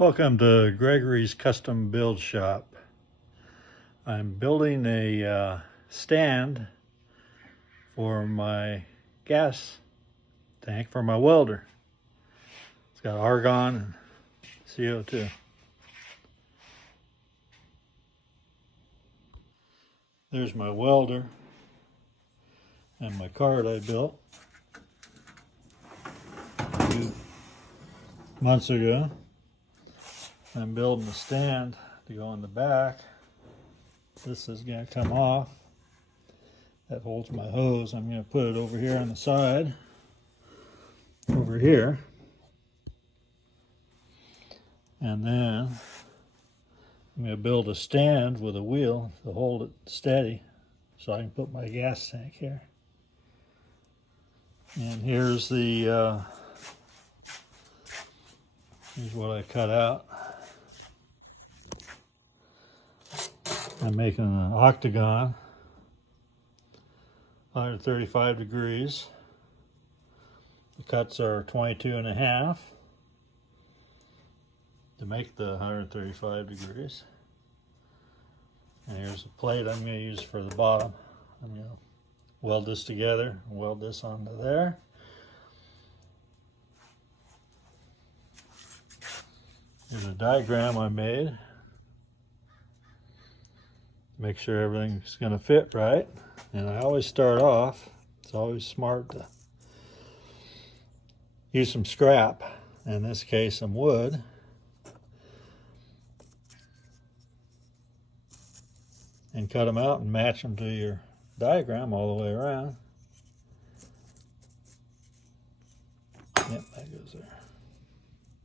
Welcome to Gregory's Custom Build Shop. I'm building a stand for my gas tank for my welder. It's got argon and CO2. There's my welder and my cart I built a few months ago. I'm building a stand to go in the back. This is going to come off. That holds my hose. I'm going to put it over here on the side. Over here. And then I'm going to build a stand with a wheel to hold it steady so I can put my gas tank here. And here's the here's what I cut out. I'm making an octagon, 135 degrees. The cuts are 22.5 to make the 135 degrees. And here's the plate I'm going to use for the bottom. I'm going to weld this together, weld this onto there. Here's a diagram I made. Make sure everything's going to fit right. And I always start off, it's always smart to use some scrap, in this case some wood. And cut them out and match them to your diagram all the way around. Yep, that goes there.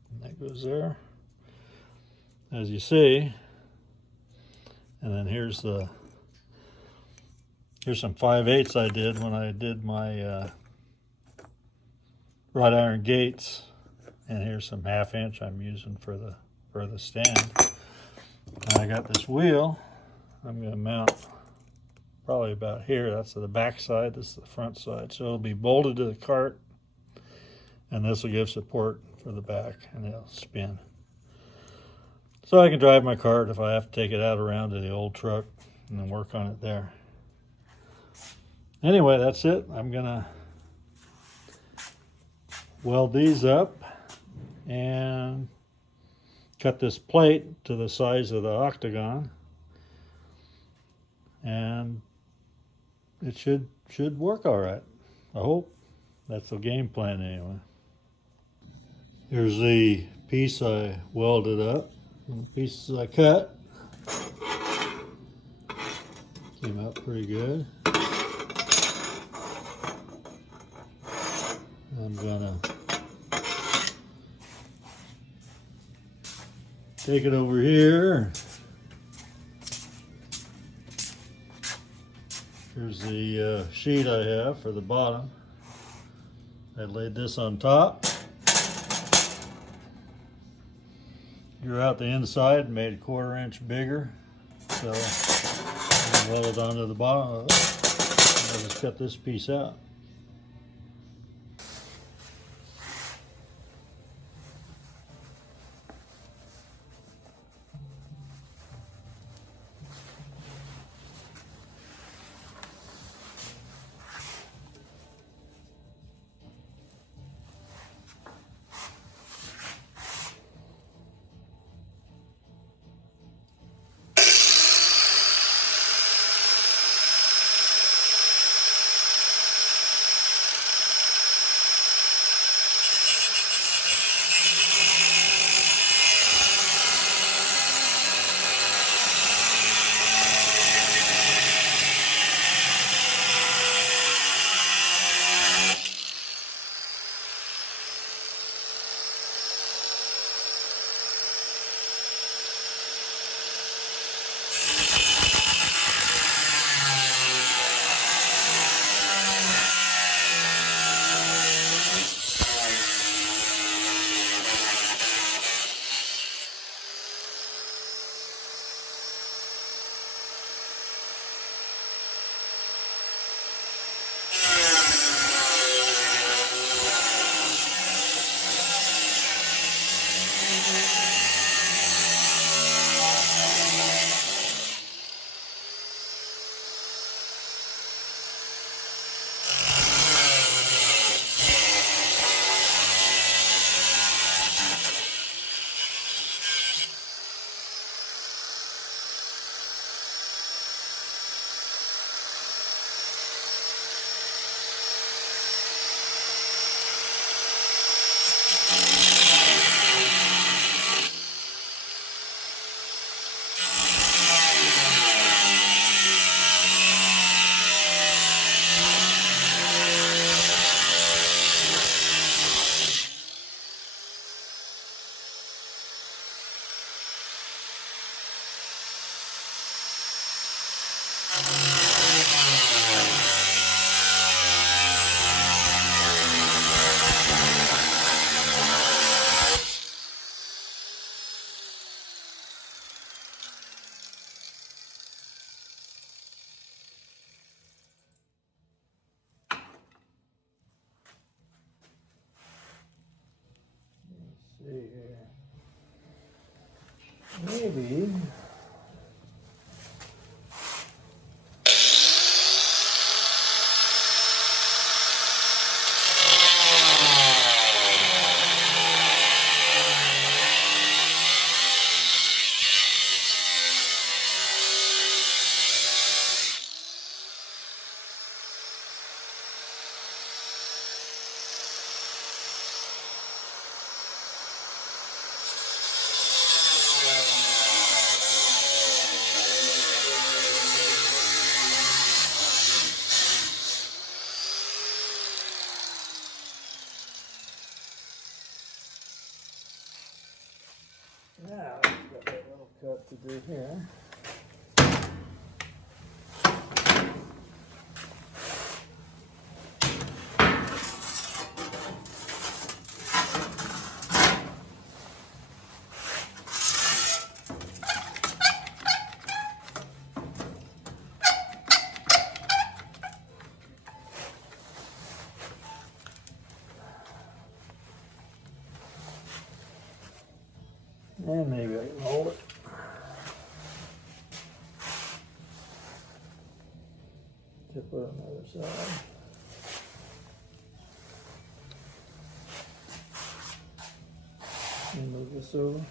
And that goes there. As you see. And then here's some 5/8 I did when I did my wrought iron gates. And here's some 1/2 inch I'm using for the stand. And I got this wheel. I'm going to mount probably about here. That's the back side. This is the front side. So it'll be bolted to the cart. And this will give support for the back. And it'll spin. So I can drive my cart if I have to take it out around to the old truck and then work on it there. Anyway, that's it. I'm going to weld these up and cut this plate to the size of the octagon. And it should work all right. I hope. That's the game plan anyway. Here's the piece I welded up. And the pieces I cut. Came out pretty good. I'm gonna take it over here. Here's the sheet I have for the bottom. I laid this on top. Drew out the inside, made a 1/4 inch bigger. So I weld it onto the bottom of it. I'll just cut this piece out. here. Maybe. Now, I've got that little cut to do here. And maybe I can hold it. Tip it on the other side. And move this over.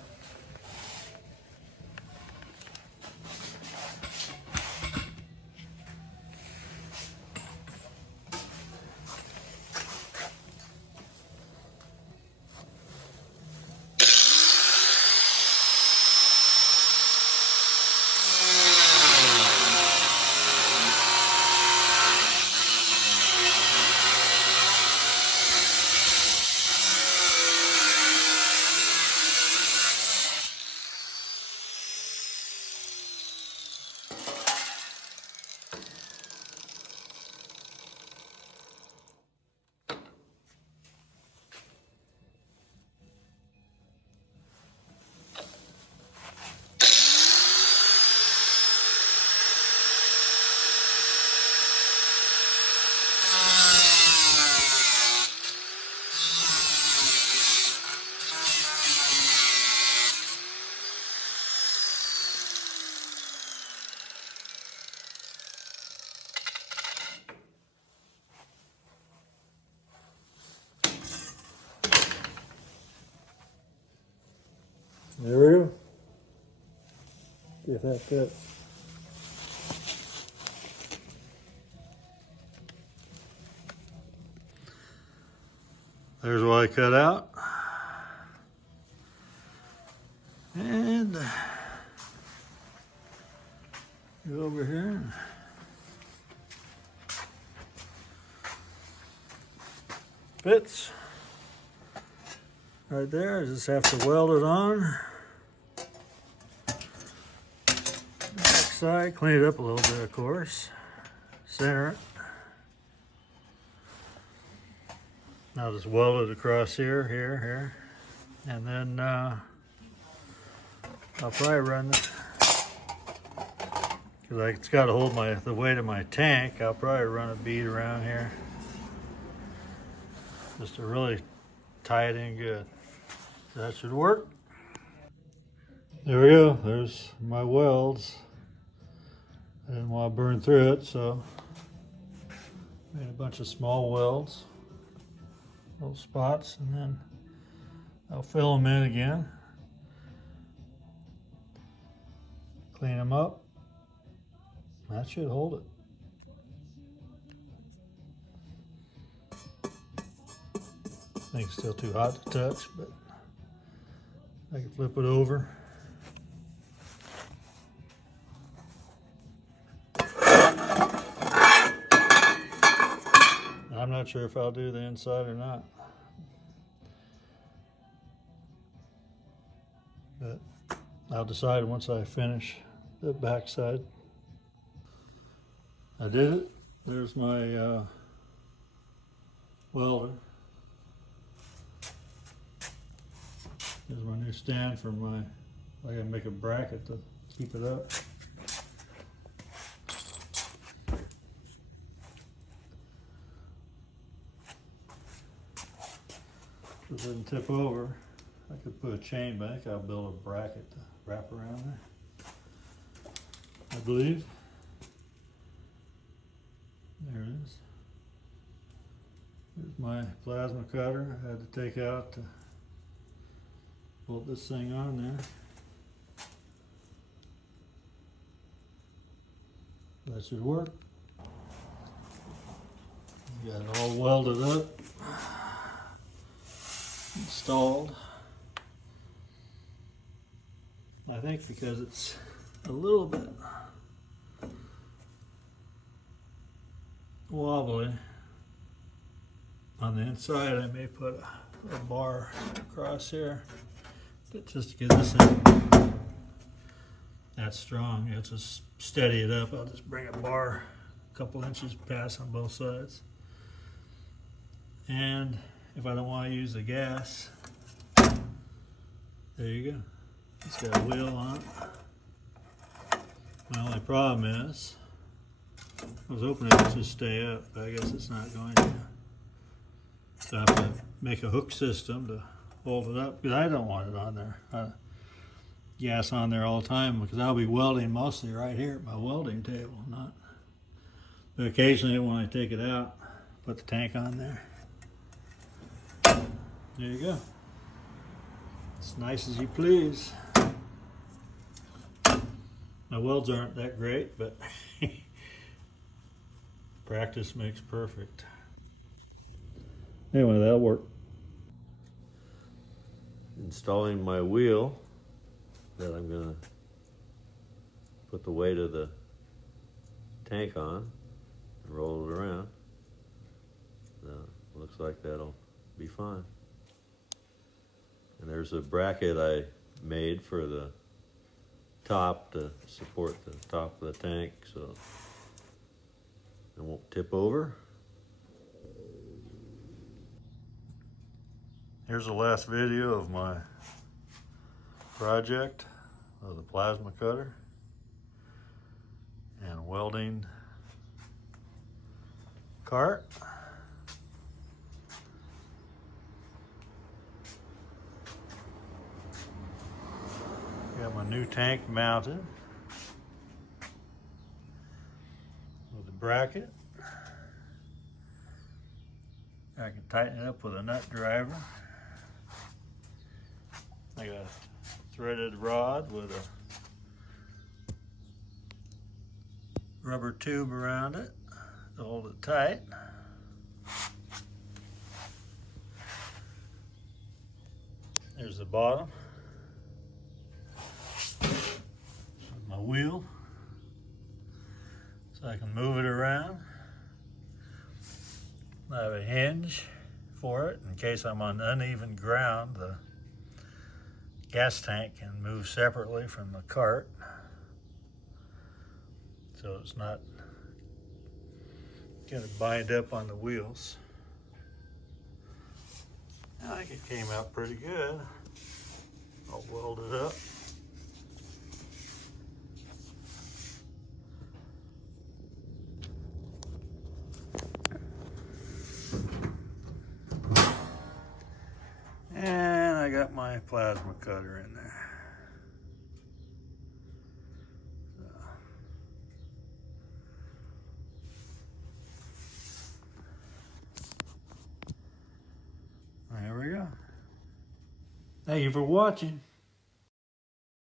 There we go. See if that fits. There's what I cut out. And go over here. Fits. Right there, I just have to weld it on. Back side, clean it up a little bit, of course. Center it. I'll just weld it across here, here, and then I'll probably run it because it's got to hold the weight of my tank. I'll probably run a bead around here just to really tie it in good. That should work. There we go. There's my welds. I didn't want to burn through it, so made a bunch of small welds. Little spots, and then I'll fill them in again, clean them up. That should hold it. I think it's still too hot to touch, but I can flip it over. I'm not sure if I'll do the inside or not, but I'll decide once I finish the back side. I did it. There's my welder. There's my new stand for my, I gotta make a bracket to keep it up. So it doesn't tip over. I could put a chain, but I think I'll build a bracket to wrap around there, I believe. There it is. Here's my plasma cutter I had to take out to bolt this thing on there. That should work. Got it all welded up, installed. I think because it's a little bit wobbly on the inside, I may put a bar across here just to get this thing that strong. You'll just steady it up. I'll just bring a bar a couple inches past on both sides. And if I don't want to use the gas, there you go. It's got a wheel on it. My only problem is, I was hoping it would just stay up, but I guess it's not going to. So I have to make a hook system to hold it up, because I don't want it on there. Gas on there all the time, because I'll be welding mostly right here at my welding table, not. But occasionally when I take it out, put the tank on there. There you go. As nice as you please. My welds aren't that great, but practice makes perfect. Anyway, that'll work. Installing my wheel that I'm gonna put the weight of the tank on and roll it around. Looks like that'll be fine. And there's a bracket I made for the top to support the top of the tank so it won't tip over. Here's the last video of my project of the plasma cutter and welding cart. Got my new tank mounted with a bracket. I can tighten it up with a nut driver. I got a threaded rod with a rubber tube around it to hold it tight. There's the bottom. My wheel, so I can move it around. I have a hinge for it in case I'm on uneven ground. The gas tank can move separately from the cart, so it's not going to bind up on the wheels. I think it came out pretty good. I'll weld it up. And I got my plasma cutter in there. So, there we go. Thank you for watching.